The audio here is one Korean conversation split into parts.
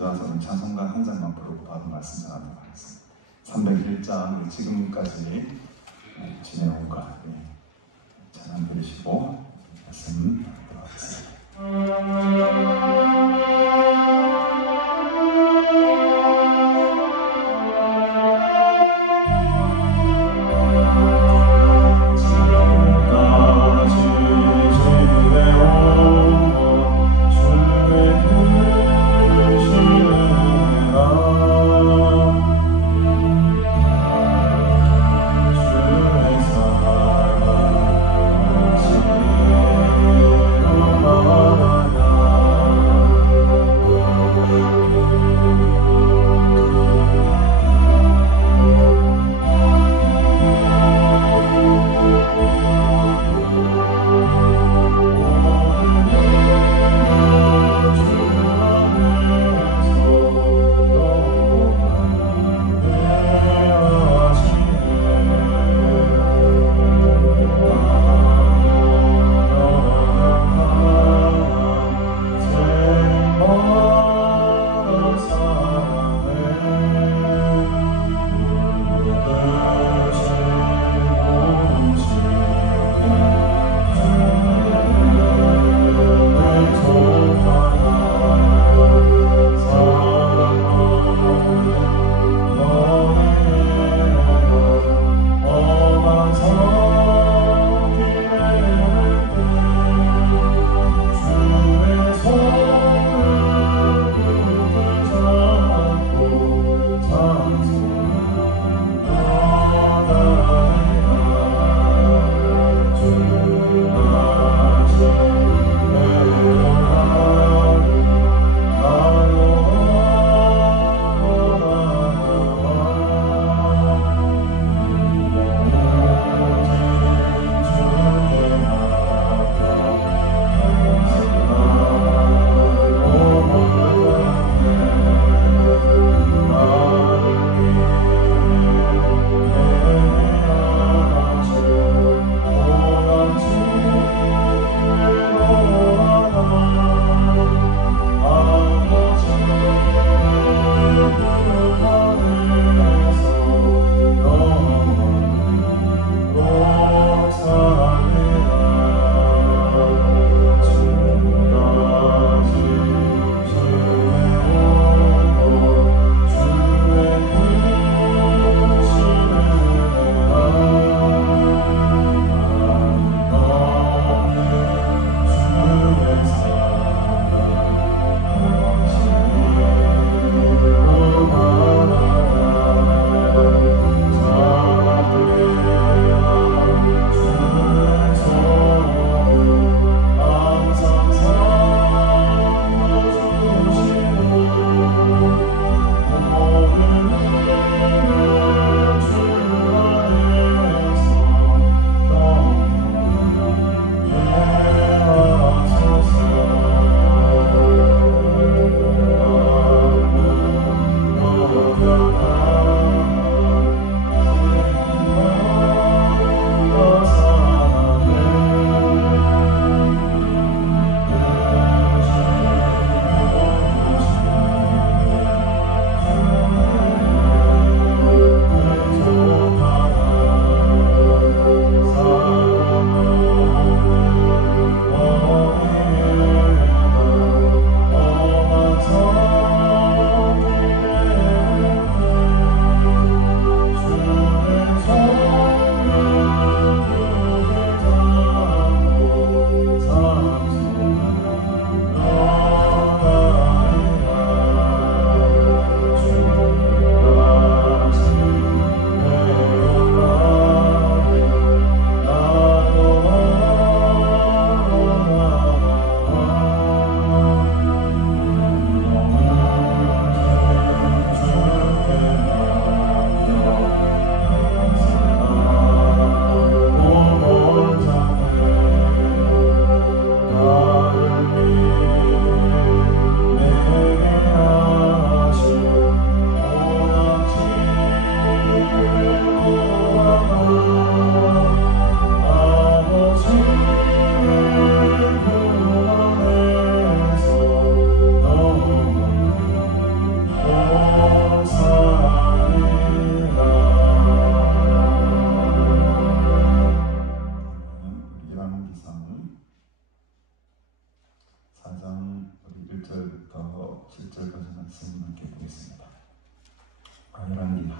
저는 찬송가 한 장만 부르고 바로 말씀 전하도록 하겠습니다. 301장 지금까지 지내온 것 찬양 들으시고 말씀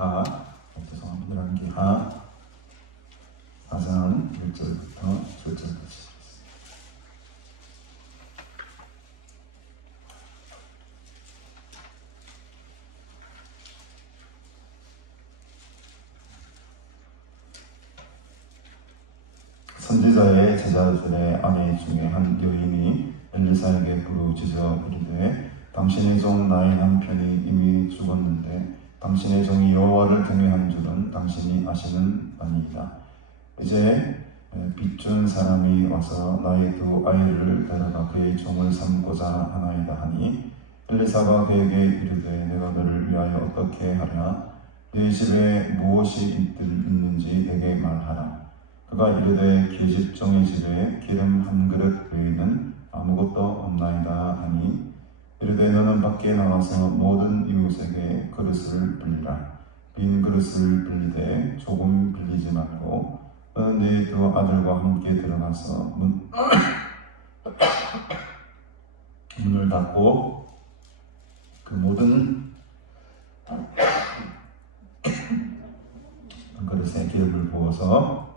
열왕기하, 죄송합니다. 열왕기하 4장 1절부터 7절까지. 선지자의 제자들의 아내 중에 한 여인이 엘리사에게 부르짖어 이르되 당신의 종 나의 남편이 이미 죽었는데 당신의 종이 여호와를 경외한 줄은 당신이 아시는 바니이다. 이제 빚준 사람이 와서 나의 두 아이를 데려가 그의 종을 삼고자 하나이다 하니 엘리사가 그에게 이르되 내가 너를 위하여 어떻게 하랴? 네 집에 무엇이 있는지 내게 말하라. 그가 이르되 계집 종의 집에 기름 한 그릇 외에는 아무것도 없나이다 하니 이르되 너는 밖에 나와서 모든 이웃에게 그릇을 빌리라. 빈 그릇을 빌리되 조금 빌리지 말고 너는 네 두 아들과 함께 들어가서 문을 닫고 그 모든 그릇에 기름을 부어서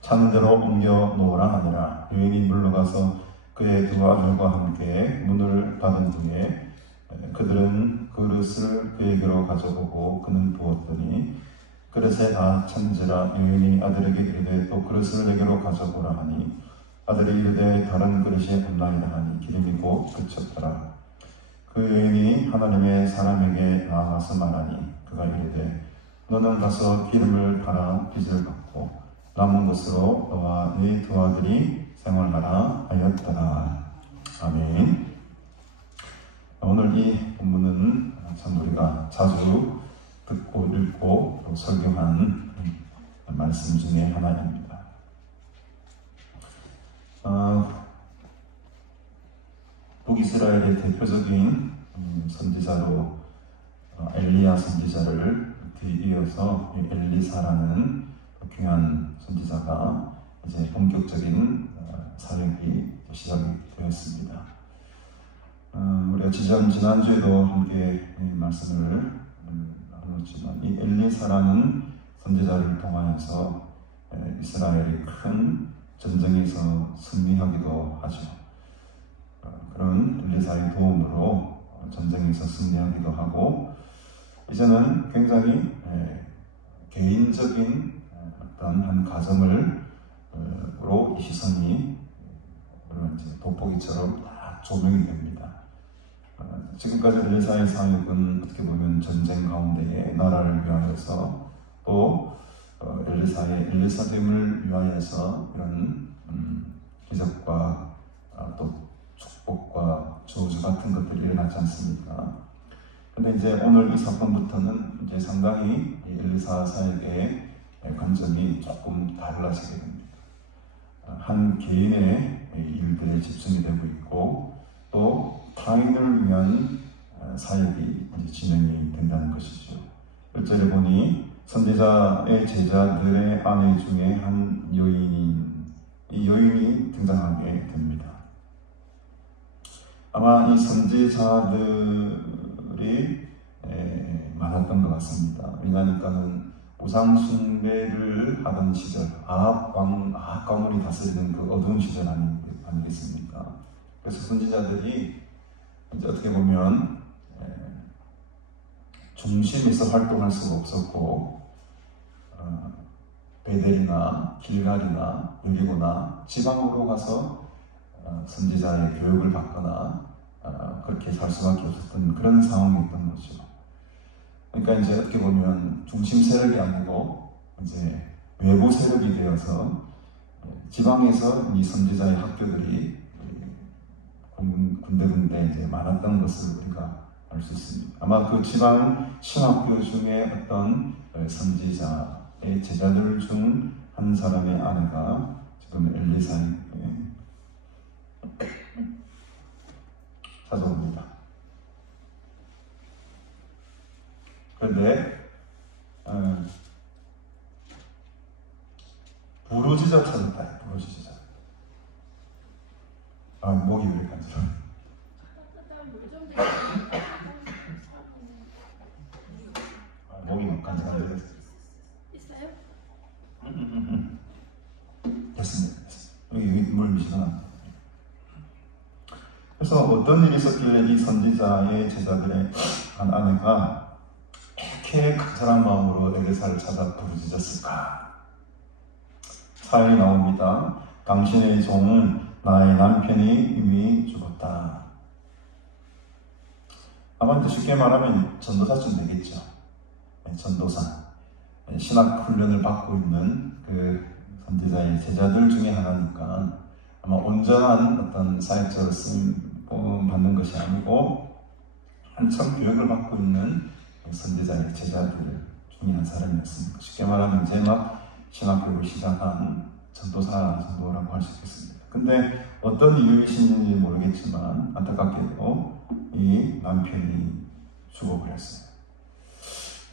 차는 대로 옮겨 놓으라 하니라. 여인이 물러가서 그의 두 아들과 함께 문을 닫은 후에 그들은 그릇을 그에게로 가져오고 그는 부었더니 그릇에 다 찬지라. 여인이 아들에게 이르되 또 그릇을 내게로 가져오라 하니 아들이 이르되 다른 그릇이 없나이다 하니 기름이 곧 그쳤더라. 그 여인이 하나님의 사람에게 나아가서 말하니 그가 이르되 너는 가서 기름을 팔아 빚을 갚고 남은 것으로 너와 네 두 아들이 생활하라 하였더라. 아멘. 오늘 이 본문은 참 우리가 자주 듣고 읽고 또 설교한 말씀 중에 하나입니다. 북이스라엘의 대표적인 선지자로 엘리야 선지자를 뒤이어서 엘리사라는 귀한 선지자가 이제 본격적인 사역이 시작이 되었습니다. 우리가 지난주에도 함께 말씀을 나누었지만 이 엘리사라는 선지자를 통하여서 이스라엘이 큰 전쟁에서 승리하기도 하죠. 그런 엘리사의 도움으로 전쟁에서 승리하기도 하고 이제는 굉장히 개인적인 어떤 한 가정으로 이 시선이 이제 돋보기처럼 다 조명이 됩니다. 지금까지 엘리사의 사역은 어떻게 보면 전쟁 가운데에 나라를 위하여서 또 엘리사됨을 위하여서 이런 기적과 또 축복과 저주 같은 것들이 일어나지 않습니까? 근데 이제 오늘 이 사건부터는 이제 상당히 엘리사 사역의 관점이 조금 달라지게 됩니다. 한 개인의 일들에 집중이 되고 있고 또 타인을 위한 사역이 진행이 된다는 것이죠. 1절에 보니 선지자의 제자들의 아내 중에 한 이 여인이 등장하게 됩니다. 아마 이 선지자들이 많았던 것 같습니다. 왜냐하면 우상 숭배를 하던 시절, 아합 가문이 다스리는 그 어두운 시절 아니겠습니까? 그래서 선지자들이 이제 어떻게 보면 중심에서 활동할 수가 없었고 베델이나 길갈이나 여리고나 지방으로 가서 선지자의 교육을 받거나 그렇게 살 수밖에 없었던 그런 상황이었던 거죠. 그러니까 이제 어떻게 보면 중심 세력이 아니고 이제 외부 세력이 되어서 지방에서 이 선지자의 학교들이 군데군데 이제 많았던 것을 우리가 알 수 있습니다. 아마 그 지방 신학교 중에 어떤 선지자의 제자들 중 한 사람의 아내가 지금 엘리사에게 찾아옵니다. 그런데 부르짖어 찾았다. 부르짖어. 목이 왜 이렇게 간지러워? 간직한데 있어요? 됐습니다. 여기 물 미시면 그래서 어떤 일이 있었길래 이 선지자의 제자들의 한 아내가 이렇게 간절한 마음으로 엘리사를 찾아 부르짖었을까? 사연이 나옵니다. 당신의 종은 나의 남편이 이미 죽었다. 아마 이제 쉽게 말하면 전도사쯤 되겠죠. 전도사. 신학 훈련을 받고 있는 그 선지자의 제자들 중에 하나니까 아마 온전한 어떤 사역자로 쓰임 받는 것이 아니고 한참 교육을 받고 있는 선지자의 제자들 중에 한 사람이었습니다. 쉽게 말하면 이제 막 신학교를 시작한 전도사 정도라고 할 수 있겠습니다. 근데 어떤 이유이신지 모르겠지만 안타깝게도 이 남편이 죽어버렸어요.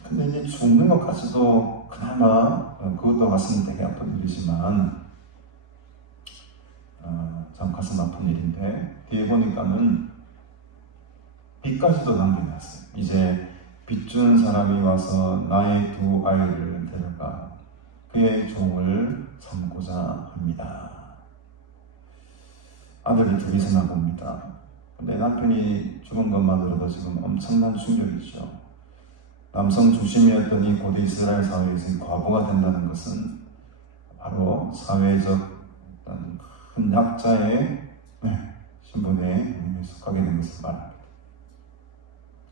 근데 이제 죽는 것까지도 그나마 그것도 가슴이 되게 아픈 일이지만 참 가슴 아픈 일인데 뒤에 보니까는 빚까지도 남겨놨어요. 이제 빚 준 사람이 와서 나의 두 아이를 데려가 그의 종을 삼고자 합니다. 아들이 둘이 있나 봅니다. 근데 남편이 죽은 것만으로도 지금 엄청난 충격이죠. 남성 중심이었던 이 고대 이스라엘 사회에서 과부가 된다는 것은 바로 사회적 큰 약자의 신분에 속하게 된 것을 말합니다.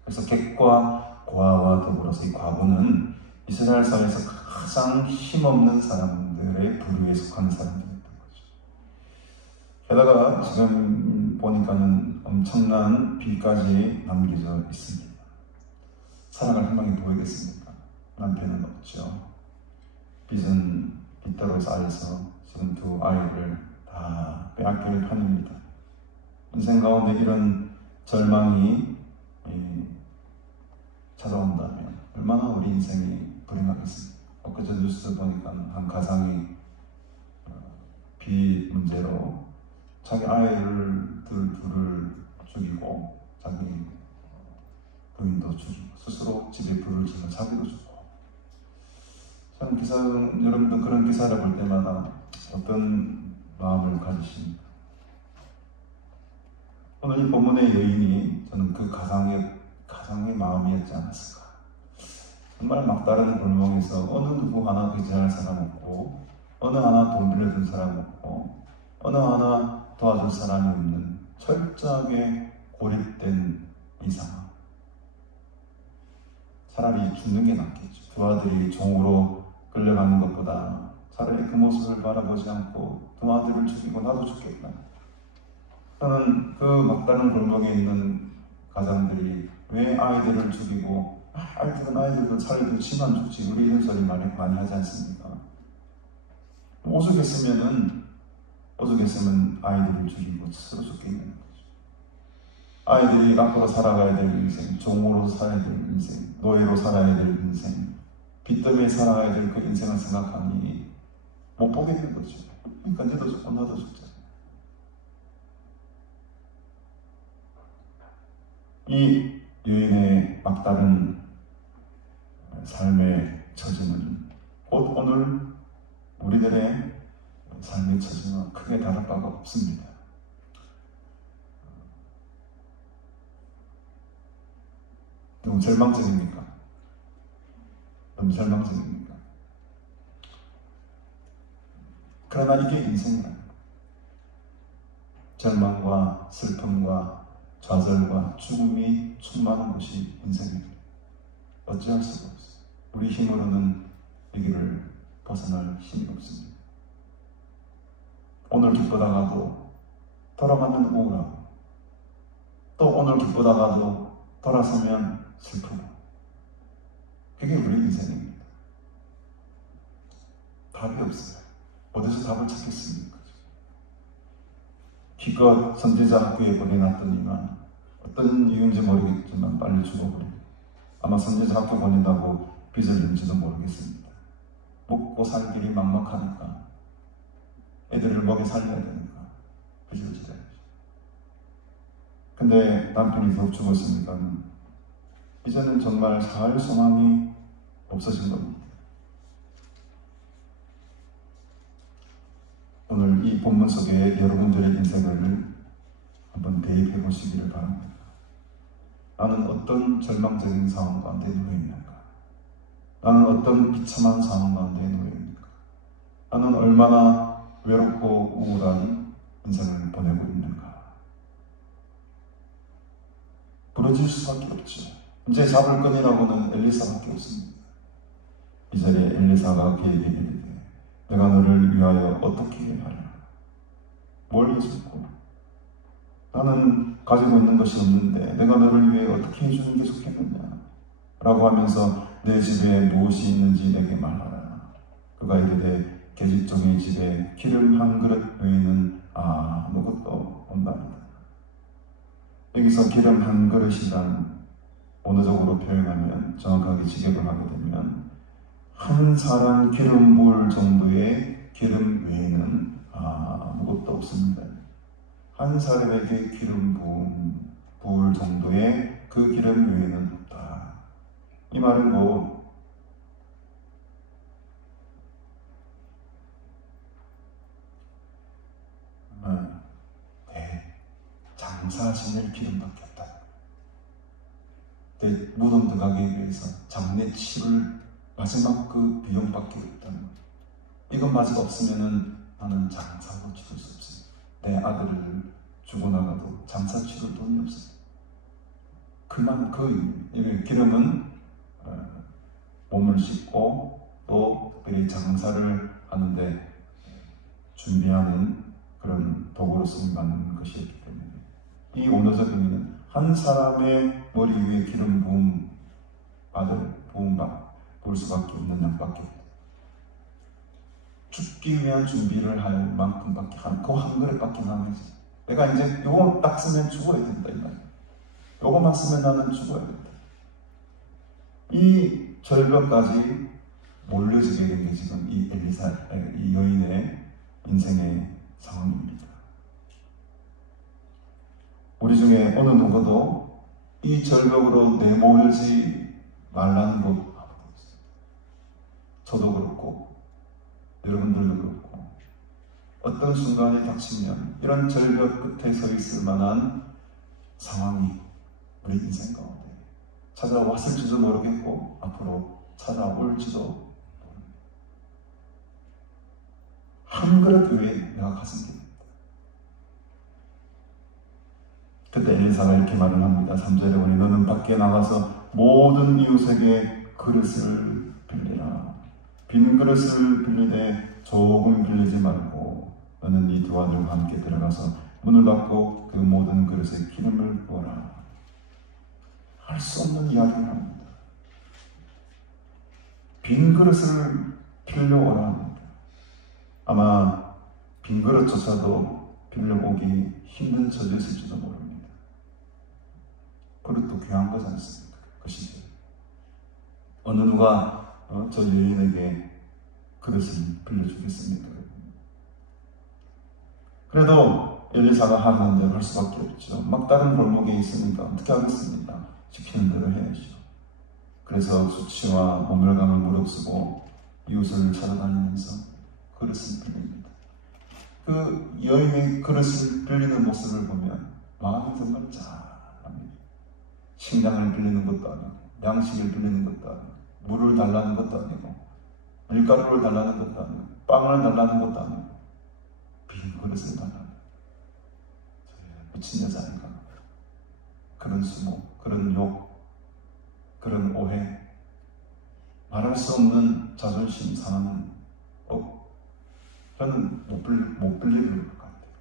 그래서 객과 고아와 더불어서 이 과부는 이스라엘 사회에서 가장 힘없는 사람들의 부류에 속하는 사람들이었던 거죠. 게다가 지금 보니까는 엄청난 빚까지 남겨져 있습니다. 살아갈 희망이 보이겠습니까? 남편은 없죠. 빚은 빚대로 쌓여서 지금 두 아이를 다 빼앗길 판입니다. 인생 가운데 이런 절망이 찾아온다면 얼마나 우리 인생이 불행하겠습니까? 엊그제 뉴스 보니까 한 가상이 빚 문제로 자기 아이를 둘을 죽이고 자기 부인도 죽이고 스스로 집에 불을 지면 자기도 죽고 참 기사, 여러분도 그런 기사를 볼 때마다 어떤 마음을 가지십니까? 오늘 이 본문의 여인이 저는 그 가상의 마음이었지 않았을까. 정말 막다른 골목에서 어느 누구 하나 의지할 사람 없고 어느 하나 돈 빌려준 사람 없고 어느 하나 도와줄 사람이 없는 철저하게 고립된 이 상황. 차라리 죽는 게 낫겠죠. 두 아들이 종으로 끌려가는 것보다 차라리 그 모습을 바라보지 않고 두 아들을 죽이고 나도 죽겠다. 저는 그 막다른 골목에 있는 가장들이 왜 아이들을 죽이고 아이들도 차라리 치만 죽지 우리 이런 소리 많이 하지 않습니까? 오죽했으면 아이들을 죽이고 스스로 죽겠는 거죠. 아이들이 앞으로 살아가야 될 인생, 종으로 살아야 될 인생, 노예로 살아야 될 인생, 빚 때문에 살아가야 될 그 인생을 생각하니 못 보게 된 거죠. 그러니까 너도 죽고 나도 죽자. 이 여인의 막다른 삶의 처지는 곧 오늘 우리들의 삶의 처지와 크게 다를 바가 없습니다. 너무 절망적입니까? 너무 절망적입니까? 그러나 이게 인생이다. 절망과 슬픔과 좌절과 죽음이 충만한 것이 인생입니다. 어찌할 수가 없어요. 우리 힘으로는 이 길을 벗어날 힘이 없습니다. 오늘 기쁘다가도 돌아가면 우울하고 또 오늘 기쁘다가도 돌아서면 슬프고 그게 우리 인생입니다. 답이 없어요. 어디서 답을 찾겠습니까? 기껏 선지자 학교에 보내놨더니만 어떤 이유인지 모르겠지만 빨리 죽어버리고 아마 선지자 학교 보낸다고 빚을 낸지도 모르겠습니다. 먹고 살 길이 막막하니까 애들을 먹여 살려야 되니까 빚을 지어야죠. 근데 남편이 더 죽었으니까 이제는 정말 살 소망이 없어진 겁니다. 오늘 이 본문 속에 여러분들의 인생을 한번 대입해 보시기를 바랍니다. 나는 어떤 절망적인 상황 가운데 놓여 있는가? 나는 어떤 비참한 상황 가운데 놓여 있는가? 나는 얼마나 외롭고 우울한 인생을 보내고 있는가? 부러질 수밖에 없죠. 이제 잡을 끈이라고는 엘리사밖에 없습니다. 이 자리에 엘리사가 그에게 이르되 내가 너를 위하여 어떻게 하랴? 뭘 해줄고? 나는 가지고 있는 것이 없는데 내가 너를 위해 어떻게 해주는 게 좋겠느냐? 라고 하면서 내 집에 무엇이 있는지 내게 말하라. 그가 이르되 계집종의 집에 기름 한 그릇 외에는 아무것도 없나이다. 여기서 기름 한 그릇이란 언어적으로 표현하면, 정확하게 직역을 하게 되면 한 사람 기름 부을 정도의 기름 외에는 아무것도 없습니다. 한 사람에게 기름 부을 정도의 그 기름 외에는 없다. 이 말은 장사 지낼 기름밖에 없다. 내 무덤 들어가기 위해서 장례 치를 마지막 그 비용밖에 없다는 것. 이것마저 없으면은 나는 장사도 치를 수 없습니다. 내 아들을 주고 나가도 장사 치를 돈이 없습니다. 그 기름은 몸을 씻고 또 특별히 장사를 하는데 준비하는 그런 도구로 쓰임받는 것이었기 때문에 이 언어적 의미는 한 사람의 머리 위에 기름 부을 수밖에 없는 양밖에 없다. 죽기 위한 준비를 할 만큼밖에 그 한 그릇밖에 남아있어. 내가 이제 요거 딱 쓰면 죽어야 된다 이 말이야. 요거만 쓰면 나는 죽어야 된다. 이 절벽까지 몰려지게 된 게 지금 이 여인의 인생의 상황입니다. 우리 중에 어느 누구도 이 절벽으로 내몰지 말라는 것 아무도 없어요. 저도 그렇고 여러분들도 그렇고 어떤 순간이 닥치면 이런 절벽 끝에 서 있을 만한 상황이 우리 인생 가운데 찾아왔을지도 모르겠고 앞으로 찾아올지도 모릅니다. 한 그릇 외에 내가 가슴 깁니다. 그때 엘리사가 이렇게 말을 합니다. 3절에 보니 너는 밖에 나가서 모든 이웃에게 그릇을 빌리라. 빈 그릇을 빌리되 조금 빌리지 말고 너는 네 두 아들과 함께 들어가서 문을 닫고 그 모든 그릇에 기름을 부어라. 할 수 없는 이야기를 합니다. 빈 그릇을 빌려오라 합니다. 아마 빈 그릇조차도 빌려오기 힘든 처지였을지도 모릅니다. 그릇도 귀한 거지 않습니까? 그 시절 어느 누가 저 여인에게 그릇을 빌려주겠습니까? 그래도 엘리사가 하는 대로 할 수밖에 없죠. 막다른 골목에 있으니까 어떻게 하겠습니까? 시키는 대로 해야죠. 그래서 수치와 모멸감을 무릅쓰고 이웃을 찾아다니면서 그릇을 빌립니다. 그 여인의 그릇을 빌리는 모습을 보면 마음이 정말 짠합니다. 식량을 빌리는 것도 아니고 양식을 빌리는 것도 아니고 물을 달라는 것도 아니고 밀가루를 달라는 것도 아니고 빵을 달라는 것도 아니고 빈 그릇을 달라는 미친 여자 아닌가. 그런 수모, 그런 욕, 그런 오해, 말할 수 없는 자존심 상하는 저는 못 빌릴 것 같아요.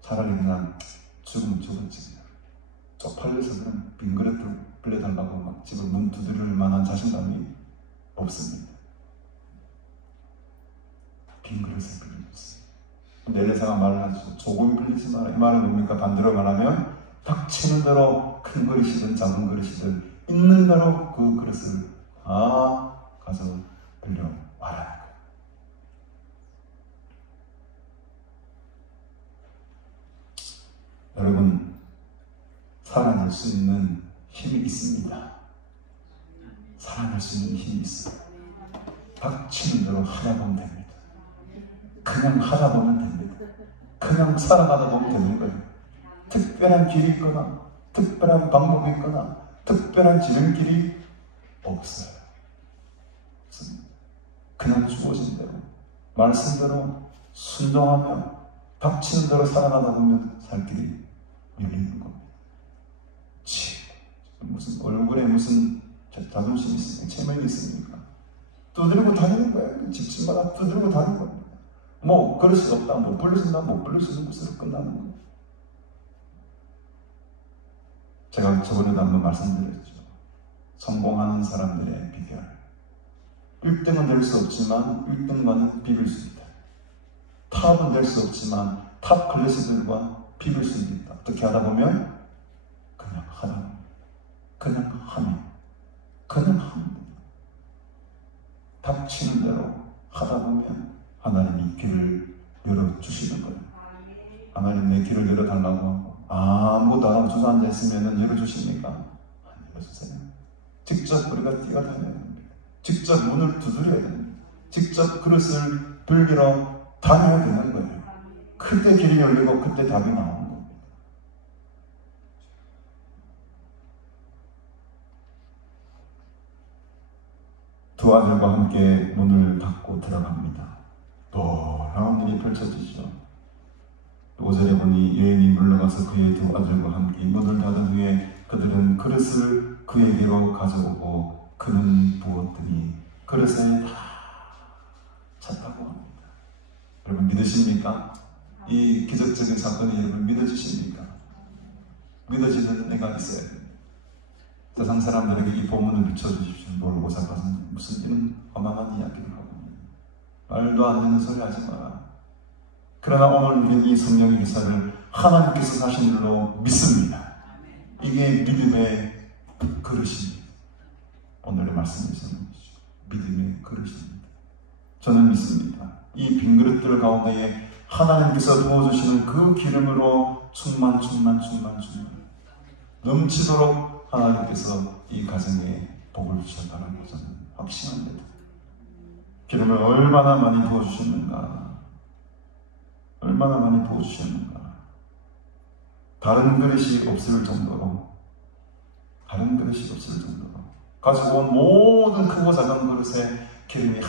차라리 그냥 죽으면 죽었지. 쪽팔려서 그냥 빈 그릇을 빌려달라고 막 집을 문 두드릴 만한 자신감이 없습니다. 빈 그릇을 빌려주세요. 근데 엘리사가 말을 하죠. 조금 빌리지 마라. 이 말은 뭡니까? 반대로 말하면 닥치는 대로 큰 그릇이든 작은 그릇이든 있는 대로 그 그릇을 가서 빌려와라. 여러분, 살아날 수 있는 힘이 있습니다. 살아날 수 있는 힘이 있습니다. 닥치는 대로 하다 보면 됩니다. 그냥 하다 보면 됩니다. 그냥 살아가다 보면 되는 거예요. 특별한 길이 있거나 특별한 방법이 있거나 특별한 지름길이 없어요. 그냥 주어진 대로 말씀대로 순종하며 닥치는 대로 살아가다 보면 살 길이 열리는 겁니다. 무슨 얼굴에 무슨 자존심이 있습니까? 체면이 있습니까? 두드리고 다니는 거예요. 집집마다 두드리고 다니는 겁니다. 뭐 그럴 수 없다, 못 불러준다, 못 불러주는 것으로 끝나는 거예요. 제가 저번에도 한번 말씀드렸죠. 성공하는 사람들의 비결. 1등은 될 수 없지만 1등과는 비빌 수 있다. 탑은 될 수 없지만 탑 클래스들과 비빌 수 있다. 어떻게 하다 보면 그냥 하다, 그냥 하면, 그냥 합니다. 닥치는 대로 하다 보면 하나님이 길을 열어주시는 거예요. 하나님 내 길을 열어달라고 하고 아무것도 안 하고 주저앉아 있으면 열어주십니까? 안 열어주세요. 직접 우리가 뛰어다녀야 됩니다. 직접 문을 두드려야 됩니다. 직접 그릇을 빌리러 다녀야 되는 거예요. 그때 길이 열리고 그때 답이 나오는 겁니다. 두 아들과 함께 문을 닫고 들어갑니다. 놀라운 일이 펼쳐지죠. 5절에 보니 여인이 물러가서 그의 두 아들과 함께 문을 닫은 후에 그들은 그릇을 그에게로 가져오고 그는 부었더니 그릇에 다 찼다고 합니다. 여러분 믿으십니까? 이 기적적인 사건이 여러분 믿어지십니까? 믿어지는 내가 있어야 돼요. 세상 사람들에게 이 본문을 비춰주십시오. 모르고 살아서 무슨 이런 어마어마한 이야기를 하고 말도 안 되는 소리 하지 마라. 그러나 오늘 우리는 이 성령의 기사를 하나님께서 하신 일로 믿습니다. 이게 믿음의 그릇입니다. 오늘의 말씀에서는 믿음의 그릇입니다. 저는 믿습니다. 이 빈 그릇들 가운데에 하나님께서 부어주시는 그 기름으로 충만 넘치도록 하나님께서 이 가정에 복을 주셨다는 것은 확신합니다. 기름을 얼마나 많이 부어주셨는가, 얼마나 많이 부어주셨는가. 다른 그릇이 없을 정도로, 다른 그릇이 없을 정도로 가지고 온 모든 크고 작은 그릇에 기름이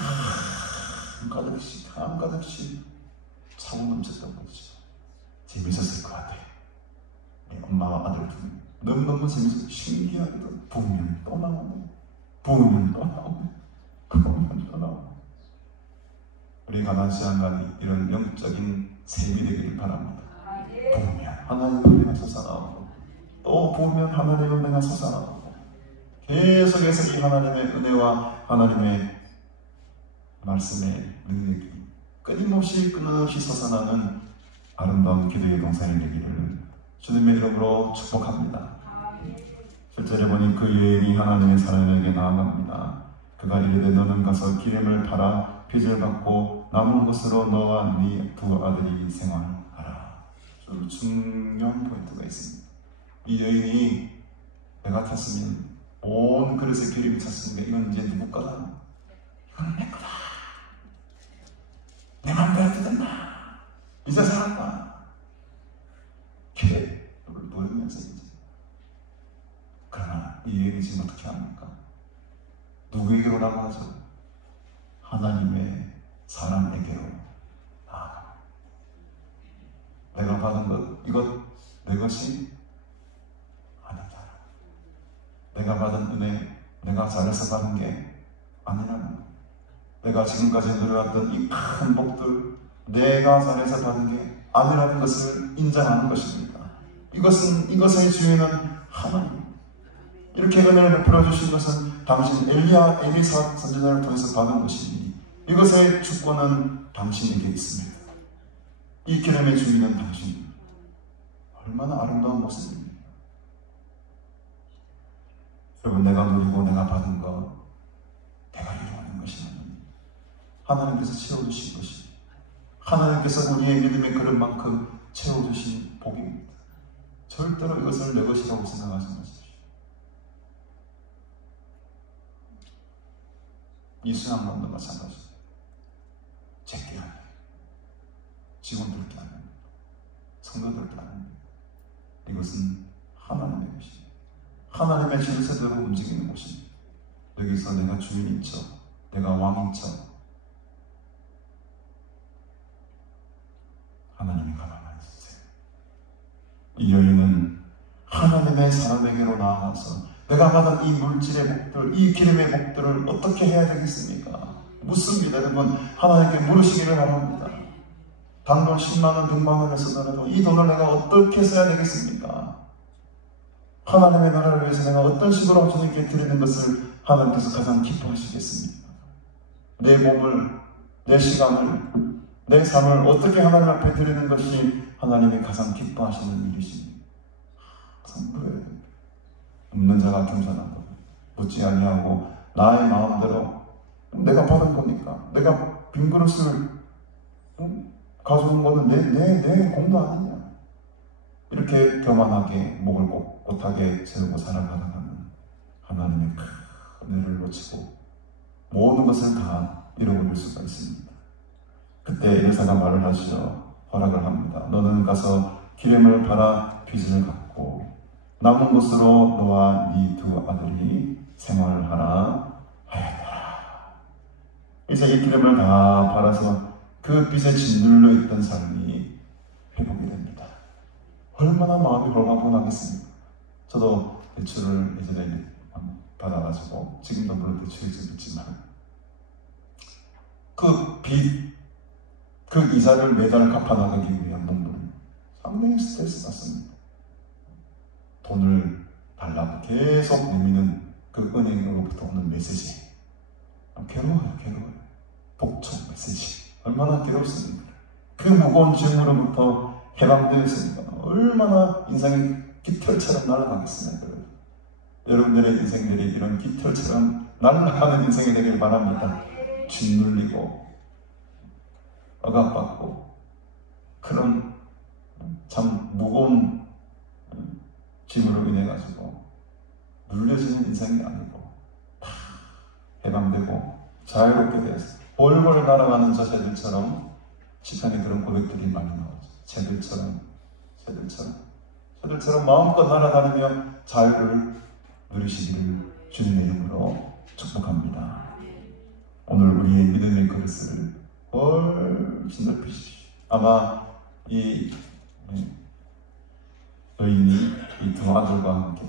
한가득씩 차고 넘쳤다고 그러죠. 재밌었을 것 같아요. 엄마와 아들 너무너무 재밌어요. 신기하게도 부으면 또 나오네, 부으면 또 나오네, 부으면 또 나오네. 우리 가난시안간이 이런 영적인 셈이 되기를 바랍니다. 부으면 하나님의 은혜가 솟아나오고 또 부으면 하나님의 은혜가 솟아나오고 계속해서 이 하나님의 은혜와 하나님의 말씀의 능력이 끊임없이 솟아나는 아름다운 기도의 동산이 되기를 주님의 이름으로 축복합니다. 실제로 보니 그 여인이 하나님의 사람에게 나아갑니다. 그가 이르되 너는 가서 기름을 팔아 빚을 받고 남은 것으로 너와 네 두 아들이 생활하라. 좀 중요한 포인트가 있습니다. 이 여인이 내 같았으면 온 그릇에 기름이 찼으니까 이건 이제 누구 거다? 이건 내 거다. 내 맘대로 뜯었나? 이제 살았다. 기회를 노리면서 이제. 그러나 이 여인이 지금 어떻게 합니까? 누구에게로 나가죠? 하나님의 사람에게로 나아가. 내가 받은 것, 이것 내 것이 아니다. 내가 받은 은혜, 내가 잘해서 받은 게 아니라는 것. 내가 지금까지 누려왔던 이 큰 복들, 내가 잘해서 받은 게 아니라는 것을 인정하는 것입니다. 이것의 주인은 하나님. 이렇게 은혜를 베풀어 주신 것은 당신 엘리사 선지자를 통해서 받은 것이니 이것의 주권은 당신에게 있습니다. 이 기름의 주인은 당신입니다. 얼마나 아름다운 모습입니다. 여러분, 내가 누리고 내가 받은 것, 내가 이루어낸 것이 아닙니다. 하나님께서 채워주신 것이, 하나님께서 우리의 믿음의 그릇만큼 채워주신 복입니다. 절대로 이것을 내 것이라고 생각하지 마십시오. 이 순환론도 마찬가지예요. 제게 하는, 직원들께 하는, 성도들께 하는, 이것은 하나님의 것입니다. 하나님의 질서대로 움직이는 것입니다. 여기서 내가 주인인 척, 내가 왕인 척, 하나님이 가만 안 있으세요. 이 여인은 하나님의 사람에게로 나아가서 내가 받은 이 물질의 복들, 이 기름의 복들을 어떻게 해야 되겠습니까? 묻습니다. 여러분, 하나님께 물으시기를 바랍니다. 단돈 10만원, 100만원을 쓰더라도 이 돈을 내가 어떻게 써야 되겠습니까? 하나님의 나라를 위해서 내가 어떤 식으로 주님께 드리는 것을 하나님께서 가장 기뻐하시겠습니까? 내 몸을, 내 시간을, 내 삶을 어떻게 하나님 앞에 드리는 것이 하나님이 가장 기뻐하시는 일이십니다. 항상 그래야 됩니다. 없는 자가 겸손하고 묻지 아니하고 나의 마음대로 내가 받은 거니까, 내가 빈 그릇을 가져온 거는 내 공도 아니냐, 이렇게 교만하게 목을 꼿꼿하게 세우고 살아가는 하나님의 큰 은혜를 놓치고 모든 것을 다 잃어버릴 수가 있습니다. 그때 엘리사가 말을 하시죠. 허락을 합니다. 너는 가서 기름을 팔아 빚을 갚고 남은 것으로 너와 네 두 아들이 생활하라 하였더라. 이제 이 기름을 다 팔아서 그 빚에 짓눌려 있던 삶이 회복이 됩니다. 얼마나 마음이 홀가분하겠습니까? 저도 대출을 예전에 받아가지고 지금도 물론 대출이 좀 있지만 그 빚, 그 이자를 매달 갚아나가기 위한 농부는 상당히 스트레스 받습니다. 돈을 달라고 계속 내미는 그 은행으로부터 오는 메시지, 괴로워요. 복종 메시지, 얼마나 괴롭습니까? 그 무거운 짐으로부터 해방되었으니까 얼마나 인생이 깃털처럼 날아가겠습니까? 여러분들의 인생들이 이런 깃털처럼 날아가는 인생이 되길 바랍니다. 짓눌리고 억압받고 그런 참 무거운 짐으로 인해 가지고 눌려지는 인생이 아니고 다 해방되고 자유롭게 되어서 볼볼 날아가는 저 새들처럼 시편에 그런 고백들이 많이 나오죠. 새들처럼 마음껏 날아다니며 자유를 누리시기를 주님의 이름으로 축복합니다. 오늘 우리의 믿음의 그릇을 훨씬 넓히십시오. 아마 이 여인이 이 두 아들과 함께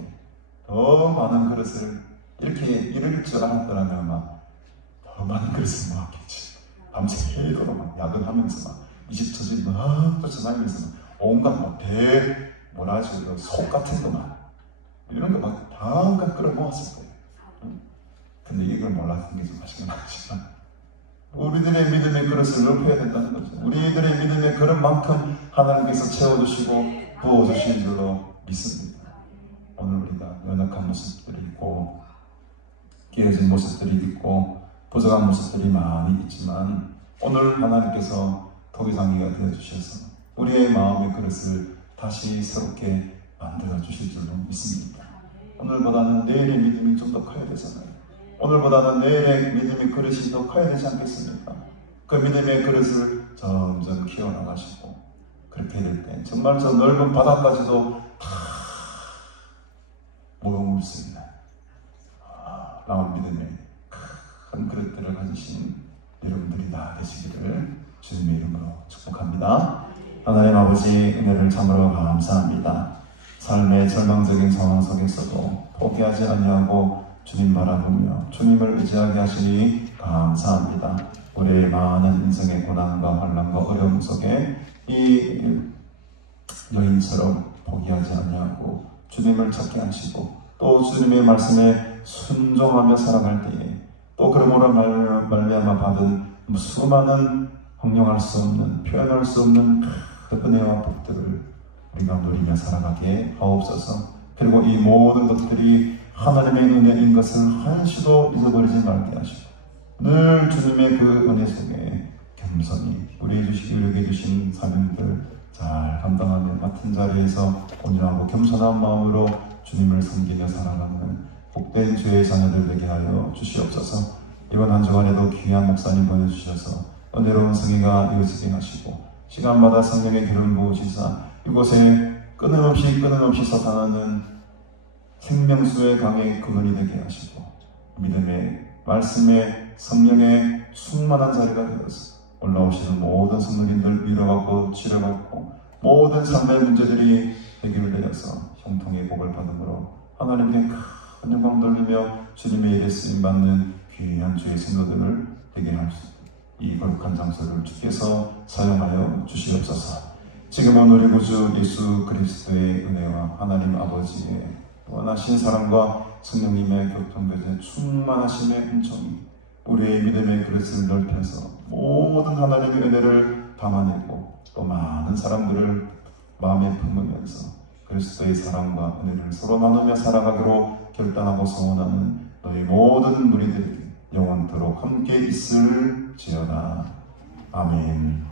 더 많은 그릇을 이렇게 이룰 줄 알았더라면 아마 더 많은 그릇을 모았겠지. 밤새도록 막 야근하면서 막 이 집 저 집 막 쫓아다니면서 온갖 뭐라 하죠, 속 같은 거만 이런 거 막 다 온갖 끌어 모았을 거예요. 근데 이걸 몰랐던 게 좀 아쉽긴 하지만 우리들의 믿음의 그릇을 넓혀야 된다는 거죠. 우리들의 믿음의 그릇만큼 하나님께서 채워주시고 부어주시는 줄로 믿습니다. 오늘 우리가 연약한 모습들이 있고 깨어진 모습들이 있고 부족한 모습들이 많이 있지만 오늘 하나님께서 토기장이가 되어주셔서 우리의 마음의 그릇을 다시 새롭게 만들어 주실 줄로 믿습니다. 오늘보다는 내일의 믿음이 좀 더 커야 되잖아요. 오늘보다는 내일의 믿음의 그릇이 더 커야 되지 않겠습니까? 그 믿음의 그릇을 점점 키워나가시고 그렇게 될 때 정말 저 넓은 바다까지도 다 모여올 수 있는 나온 믿음의 큰 그릇들을 가지신 여러분들이 다 되시기를 주님의 이름으로 축복합니다. 하나님 아버지, 은혜를 참으로 감사합니다. 삶의 절망적인 상황 속에서도 포기하지 아니하고 주님 바라보며 주님을 의지하게 하시니 감사합니다. 우리의 많은 인생의 고난과 환난과 어려움 속에 이 여인처럼 포기하지 아니하고 주님을 찾게 하시고 또 주님의 말씀에 순종하며 살아갈 때에 또 그러므로 말미암아 받은 수많은 형용할 수 없는, 표현할 수 없는 그 은혜와 복들을 우리가 누리며 살아가게 하옵소서. 그리고 이 모든 것들이 하나님의 은혜인 것을 한시도 잊어버리지 말게 하시고 늘 주님의 그 은혜 속에 겸손히 우리에게 주신 사명들 잘 감당하며 맡은 자리에서 온유하고 겸손한 마음으로 주님을 섬기며 살아가는 복된 주의 자녀들 되게 하여 주시옵소서. 이번 한 주간에도 귀한 목사님 보내주셔서 은혜로운 승리가 이어지게 하시고 시간마다 성령의 기름 부으시사 이곳에 끊임없이 솟아나는 생명수의 강의 근원이 되게 하시고 믿음의 말씀의 성령의 충만한 자리가 되어서 올라오시는 모든 성도님들 위로받고 치료받고 모든 삶의 문제들이 해결되어서 형통의 복을 받음으로 하나님께 큰 영광 돌리며 주님의 일에 쓰임받는 귀한 주의 성도들을 되게 하시고 이 거룩한 장소를 주께서 사용하여 주시옵소서. 지금은 우리 구주 예수 그리스도의 은혜와 하나님 아버지의 원하신 사랑과 성령님의 교통되는 충만하심의 은총이 우리의 믿음의 그릇을 넓혀서 모든 하나님의 은혜를 담아내고 또 많은 사람들을 마음에 품으면서 그리스도의 사랑과 은혜를 서로 나누며 살아가기로 결단하고 소원하는 너희 모든 무리들에게 영원토록 함께 있을지어다. 아멘.